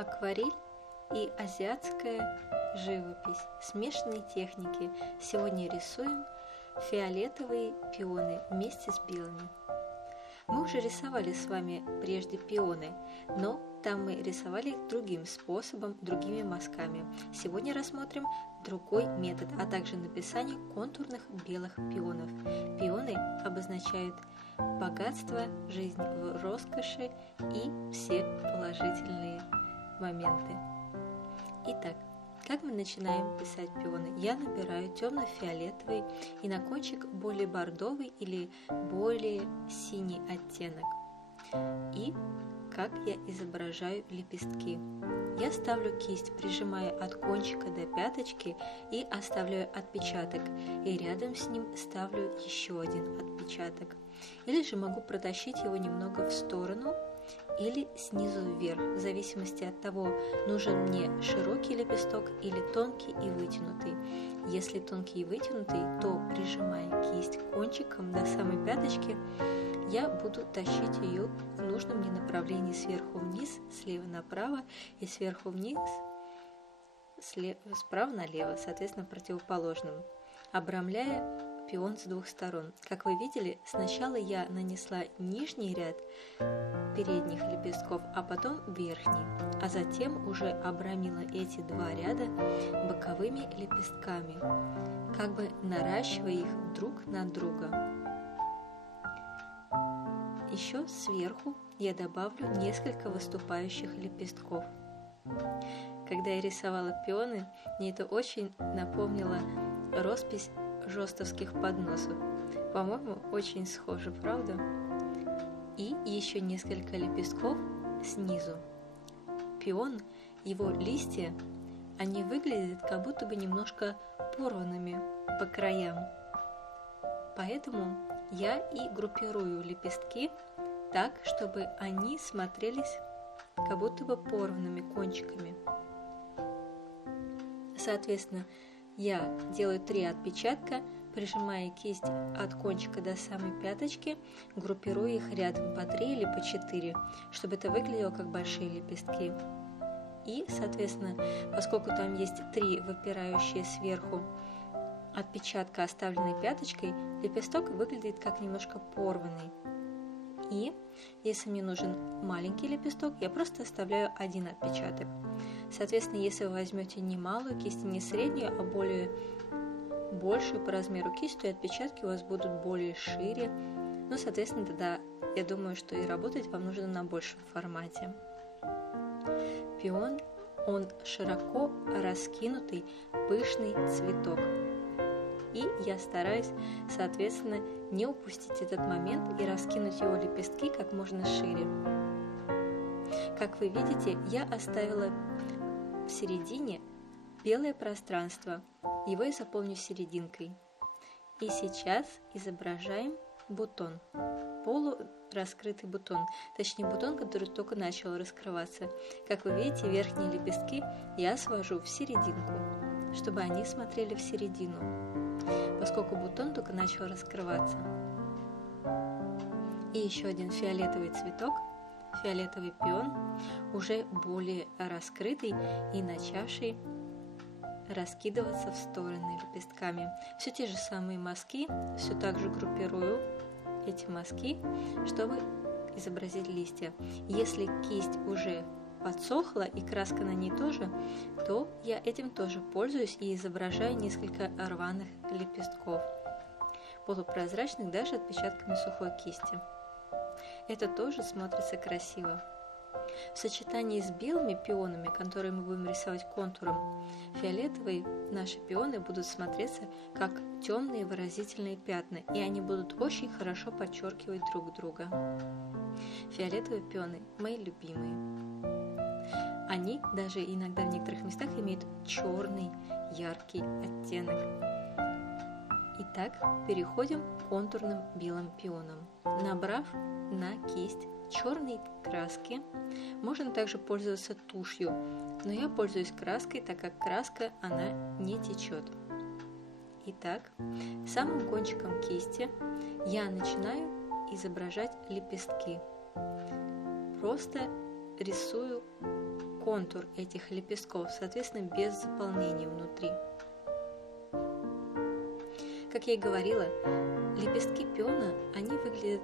Акварель и азиатская живопись. Смешанные техники. Сегодня рисуем фиолетовые пионы вместе с белыми. Мы уже рисовали с вами прежде пионы, но там мы рисовали другим способом, другими мазками. Сегодня рассмотрим другой метод, а также написание контурных белых пионов. Пионы обозначают богатство, жизнь в роскоши и все положительные моменты. Итак, как мы начинаем писать пионы? Я набираю темно-фиолетовый и на кончик более бордовый или более синий оттенок. И как я изображаю лепестки? Я ставлю кисть, прижимая от кончика до пяточки и оставляю отпечаток, и рядом с ним ставлю еще один отпечаток. Или же могу протащить его немного в сторону или снизу вверх, в зависимости от того, нужен мне широкий лепесток или тонкий и вытянутый. Если тонкий и вытянутый, то, прижимая кисть кончиком до самой пяточки, я буду тащить ее в нужном мне направлении сверху вниз, слева направо и сверху вниз, справа налево, соответственно, противоположным, обрамляя пион с двух сторон. Как вы видели, сначала я нанесла нижний ряд передних лепестков, а потом верхний, а затем уже обрамила эти два ряда боковыми лепестками, как бы наращивая их друг на друга. Еще сверху я добавлю несколько выступающих лепестков. Когда я рисовала пионы, мне это очень напомнило роспись жостовских подносов. По-моему, очень схоже, правда? И еще несколько лепестков снизу. Пион, его листья, они выглядят как будто бы немножко порванными по краям. Поэтому я и группирую лепестки так, чтобы они смотрелись как будто бы порванными кончиками. Соответственно, я делаю 3 отпечатка, прижимая кисть от кончика до самой пяточки, группирую их рядом по 3 или по 4, чтобы это выглядело как большие лепестки. И, соответственно, поскольку там есть 3 выпирающие сверху отпечатка, оставленные пяточкой, лепесток выглядит как немножко порванный. И если мне нужен маленький лепесток, я просто оставляю 1 отпечаток. Соответственно, если вы возьмете не малую кисть, не среднюю, а большую по размеру кисть, то и отпечатки у вас будут более шире. Ну, соответственно, тогда я думаю, что и работать вам нужно на большем формате. Пион, он широко раскинутый, пышный цветок. И я стараюсь, соответственно, не упустить этот момент и раскинуть его лепестки как можно шире. Как вы видите, я оставила в середине белое пространство. Его я заполню серединкой. И сейчас изображаем бутон, полураскрытый бутон, точнее бутон, который только начал раскрываться. Как вы видите, верхние лепестки я свожу в серединку, чтобы они смотрели в середину, поскольку бутон только начал раскрываться. И еще один фиолетовый цветок, фиолетовый пион, уже более раскрытый и начавший раскидываться в стороны лепестками. Все те же самые мазки, все так же группирую эти мазки, чтобы изобразить листья. Если кисть уже подсохла и краска на ней тоже, то я этим тоже пользуюсь и изображаю несколько рваных лепестков, полупрозрачных, даже отпечатками сухой кисти. Это тоже смотрится красиво. В сочетании с белыми пионами, которые мы будем рисовать контуром, фиолетовые наши пионы будут смотреться как темные выразительные пятна, и они будут очень хорошо подчеркивать друг друга. Фиолетовые пионы мои любимые. Они даже иногда в некоторых местах имеют черный яркий оттенок. Итак, переходим к контурным белым пионам. Набрав на кисть черной краски, можно также пользоваться тушью, но я пользуюсь краской, так как краска, она не течет. Итак, самым кончиком кисти я начинаю изображать лепестки. Просто рисую контур этих лепестков, соответственно, без заполнения внутри. Как я и говорила, лепестки пиона, они выглядят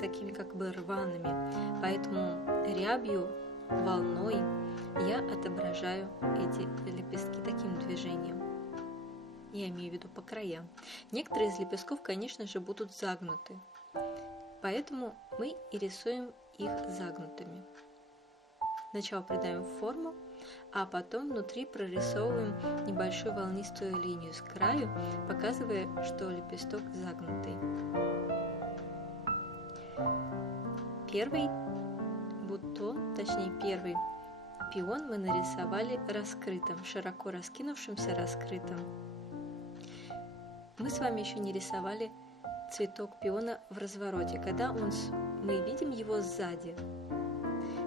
такими как бы рваными, поэтому рябью, волной я отображаю эти лепестки таким движением. Я имею в виду по краям. Некоторые из лепестков, конечно же, будут загнуты, поэтому мы и рисуем их загнутыми. Сначала придаем форму, а потом внутри прорисовываем небольшую волнистую линию с краю, показывая, что лепесток загнутый. Первый бутон, точнее первый пион мы нарисовали раскрытым, широко раскинувшимся раскрытым. Мы с вами еще не рисовали цветок пиона в развороте, когда мы видим его сзади.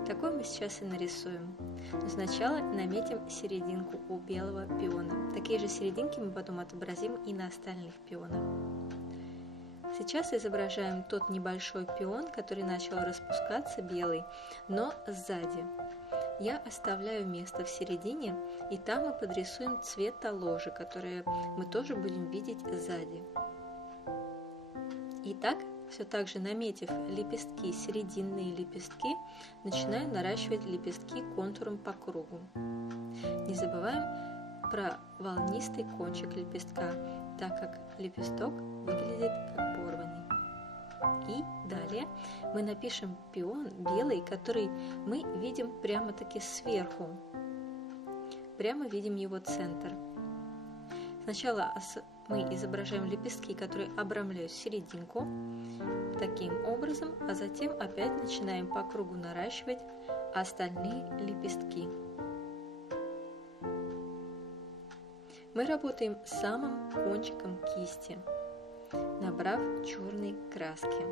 Такой мы сейчас и нарисуем. Но сначала наметим серединку у белого пиона. Такие же серединки мы потом отобразим и на остальных пионах. Сейчас изображаем тот небольшой пион, который начал распускаться, белый, но сзади. Я оставляю место в середине, и там мы подрисуем цвета ложи, которые мы тоже будем видеть сзади. Итак, все так же наметив лепестки, серединные лепестки, начинаю наращивать лепестки контуром по кругу. Не забываем про волнистый кончик лепестка, так как лепесток выглядит как порванный. И далее мы напишем пион белый, который мы видим прямо-таки сверху. Прямо видим его центр. Сначала мы изображаем лепестки, которые обрамляют серединку, таким образом, а затем опять начинаем по кругу наращивать остальные лепестки. Мы работаем самым кончиком кисти, набрав черной краски.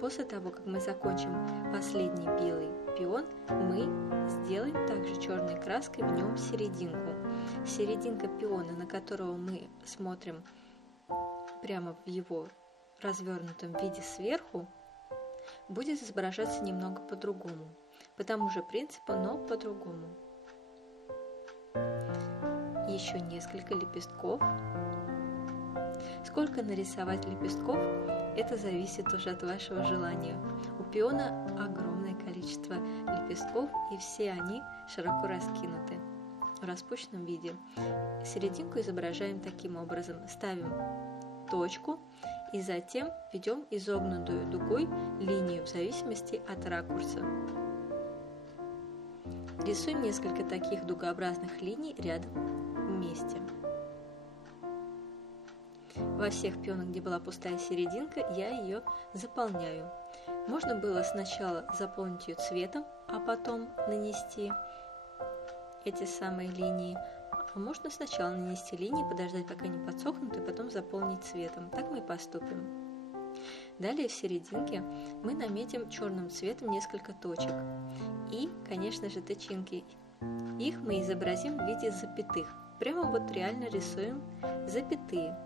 После того, как мы закончим последний белый пион, мы сделаем также черной краской в нем серединку. Серединка пиона, на которого мы смотрим прямо в его развернутом виде сверху, будет изображаться немного по-другому, по тому же принципу, но по-другому. Еще несколько лепестков. Сколько нарисовать лепестков, это зависит уже от вашего желания. У пиона огромное количество лепестков, и все они широко раскинуты в распущенном виде. Серединку изображаем таким образом. Ставим точку и затем ведем изогнутую дугой линию в зависимости от ракурса. Рисуем несколько таких дугообразных линий рядом вместе. Во всех пионах, где была пустая серединка, я ее заполняю. Можно было сначала заполнить ее цветом, а потом нанести эти самые линии. А можно сначала нанести линии, подождать, пока они подсохнут, и потом заполнить цветом. Так мы и поступим. Далее в серединке мы наметим черным цветом несколько точек. И, конечно же, тычинки. Их мы изобразим в виде запятых. Прямо вот реально рисуем запятые.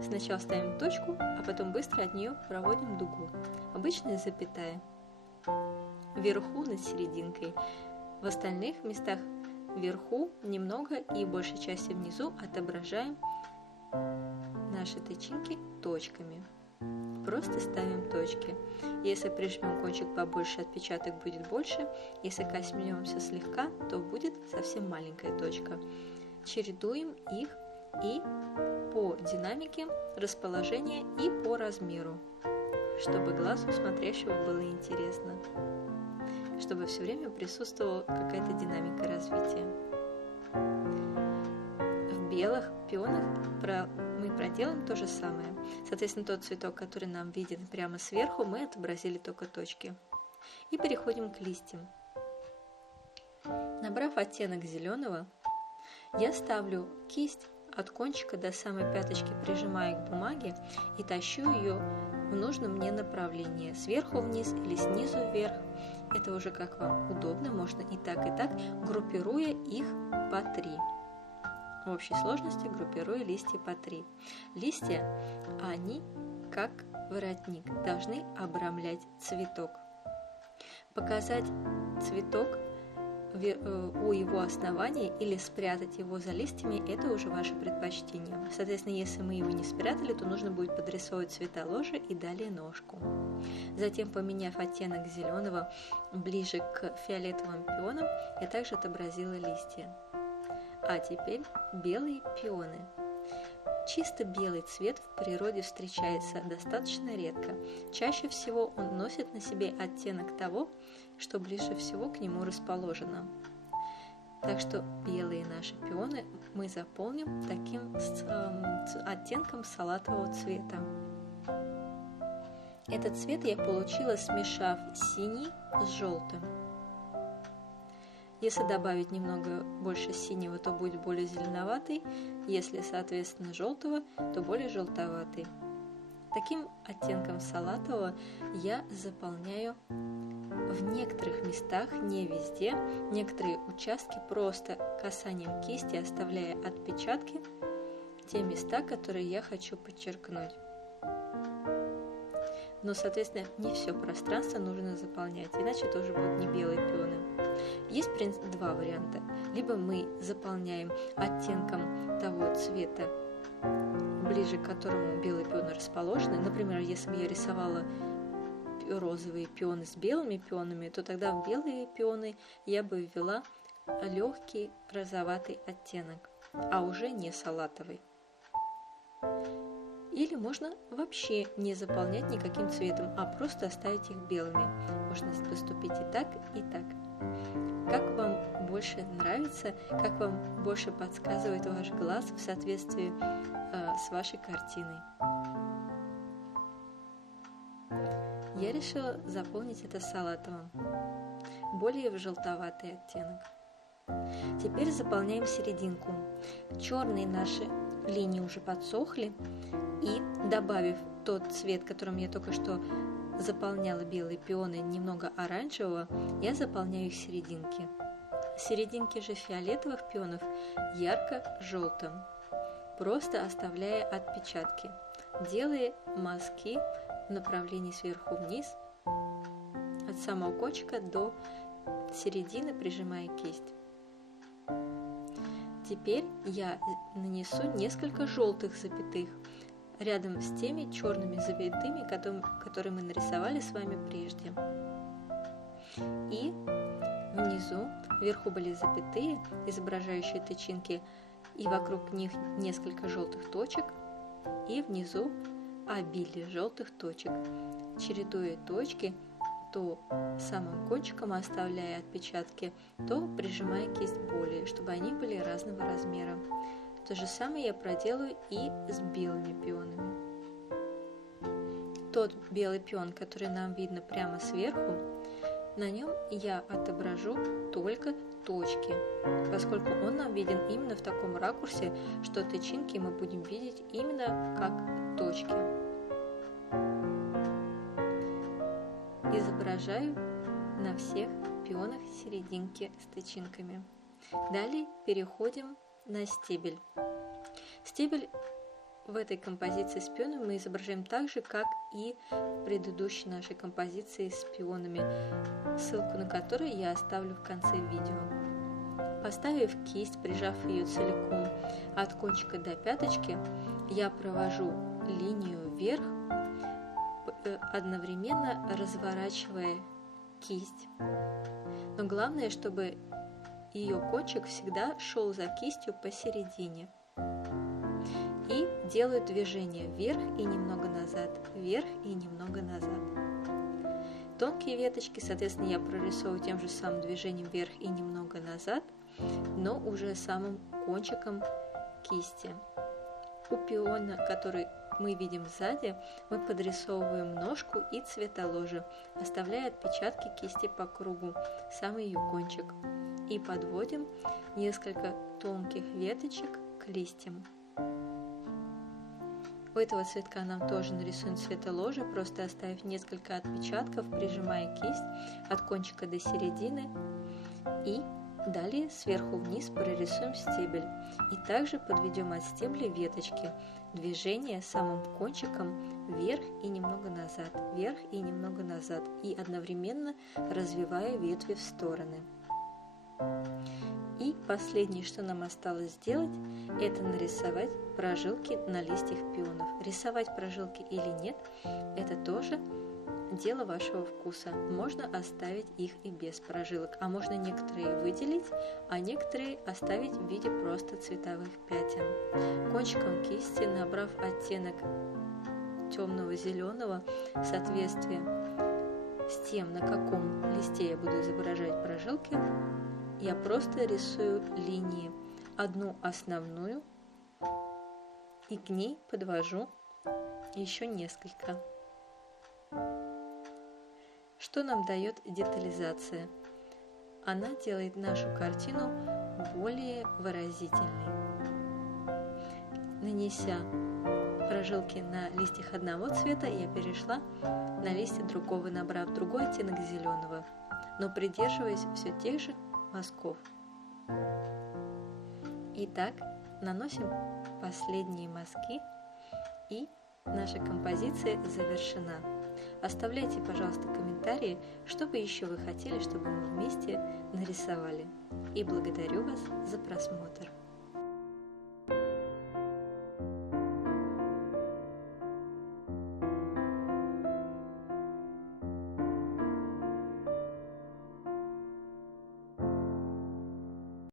Сначала ставим точку, а потом быстро от нее проводим дугу. Обычная запятая. Вверху над серединкой. В остальных местах вверху немного и большей части внизу отображаем наши тычинки точками. Просто ставим точки. Если прижмем кончик побольше, отпечаток будет больше. Если коснемся слегка, то будет совсем маленькая точка. Чередуем их и по динамике расположения и по размеру, чтобы глазу смотрящего было интересно, чтобы все время присутствовала какая-то динамика развития. В белых пионах мы проделаем то же самое. Соответственно, тот цветок, который нам виден прямо сверху, мы отобразили только точки. И переходим к листьям. Набрав оттенок зеленого, я ставлю кисть от кончика до самой пяточки, прижимаю к бумаге и тащу ее в нужном мне направлении, сверху вниз или снизу вверх. Это уже как вам удобно, можно и так, группируя их по 3. В общей сложности группируя листья по 3. Листья, они как воротник должны обрамлять цветок. Показать цветок у его основания или спрятать его за листьями – это уже ваше предпочтение. Соответственно, если мы его не спрятали, то нужно будет подрисовывать цвета ложи и далее ножку. Затем, поменяв оттенок зеленого ближе к фиолетовым пионам, я также отобразила листья. А теперь белые пионы. Чисто белый цвет в природе встречается достаточно редко. Чаще всего он носит на себе оттенок того, что ближе всего к нему расположено. Так что белые наши пионы мы заполним таким оттенком салатового цвета. Этот цвет я получила, смешав синий с желтым. Если добавить немного больше синего, то будет более зеленоватый, если, соответственно, желтого, то более желтоватый. Таким оттенком салатового я заполняю в некоторых местах, не везде, некоторые участки просто касанием кисти, оставляя отпечатки, те места, которые я хочу подчеркнуть. Но, соответственно, не все пространство нужно заполнять, иначе тоже будут не белые пионы. Есть, в принципе, два варианта. Либо мы заполняем оттенком того цвета, ближе к которому белые пионы расположены. Например, если бы я рисовала розовые пионы с белыми пионами, то тогда в белые пионы я бы ввела легкий розоватый оттенок, а уже не салатовый. Или можно вообще не заполнять никаким цветом, а просто оставить их белыми. Можно поступить и так, и так. Как вам больше нравится, как вам больше подсказывает ваш глаз в соответствии с вашей картиной. Я решила заполнить это салатовым, более в желтоватый оттенок. Теперь заполняем серединку. Черные наши линии уже подсохли, и добавив тот цвет, которым я только что заполняла белые пионы, немного оранжевого, я заполняю их серединки. Серединки же фиолетовых пионов ярко-желтым, просто оставляя отпечатки, делая мазки в направлении сверху вниз, от самого кончика до середины, прижимая кисть. Теперь я нанесу несколько желтых запятых рядом с теми черными запятыми, которые мы нарисовали с вами прежде. И внизу, вверху были запятые, изображающие тычинки, и вокруг них несколько желтых точек, и внизу обилие желтых точек, чередуя точки, то самым кончиком оставляя отпечатки, то прижимая кисть более, чтобы они были разного размера. То же самое я проделаю и с белыми пионами. Тот белый пион, который нам видно прямо сверху, на нем я отображу только точки, поскольку он нам виден именно в таком ракурсе, что тычинки мы будем видеть именно как точки. Изображаю на всех пионах серединки с тычинками. Далее переходим на стебель. Стебель в этой композиции с пионами мы изображаем так же, как и в предыдущей нашей композиции с пионами, ссылку на которую я оставлю в конце видео. Поставив кисть, прижав ее целиком от кончика до пяточки, я провожу линию вверх, одновременно разворачивая кисть. Но главное, чтобы ее кончик всегда шел за кистью посередине. И делаю движение вверх и немного назад, вверх и немного назад. Тонкие веточки, соответственно, я прорисовываю тем же самым движением вверх и немного назад, но уже самым кончиком кисти. У пиона, который мы видим сзади, мы подрисовываем ножку и цветоложи, оставляя отпечатки кисти по кругу, самый ее кончик, и подводим несколько тонких веточек к листьям. У этого цветка нам тоже нарисуем цветоложи, просто оставив несколько отпечатков, прижимая кисть от кончика до середины, и далее сверху вниз прорисуем стебель и также подведем от стебля веточки, движение самым кончиком вверх и немного назад, вверх и немного назад, и одновременно развивая ветви в стороны. И последнее, что нам осталось сделать, это нарисовать прожилки на листьях пионов. Рисовать прожилки или нет, это тоже дело вашего вкуса. Можно оставить их и без прожилок, а можно некоторые выделить, а некоторые оставить в виде просто цветовых пятен. Кончиком кисти, набрав оттенок темного зеленого в соответствии с тем, на каком листе я буду изображать прожилки, я просто рисую линии, одну основную, и к ней подвожу еще несколько. Что нам дает детализация? Она делает нашу картину более выразительной. Нанеся прожилки на листьях одного цвета, я перешла на листья другого, набрав другой оттенок зеленого, но придерживаясь все тех же мазков. Итак, наносим последние мазки, и наша композиция завершена. Оставляйте, пожалуйста, комментарии, что бы еще вы хотели, чтобы мы вместе нарисовали. И благодарю вас за просмотр.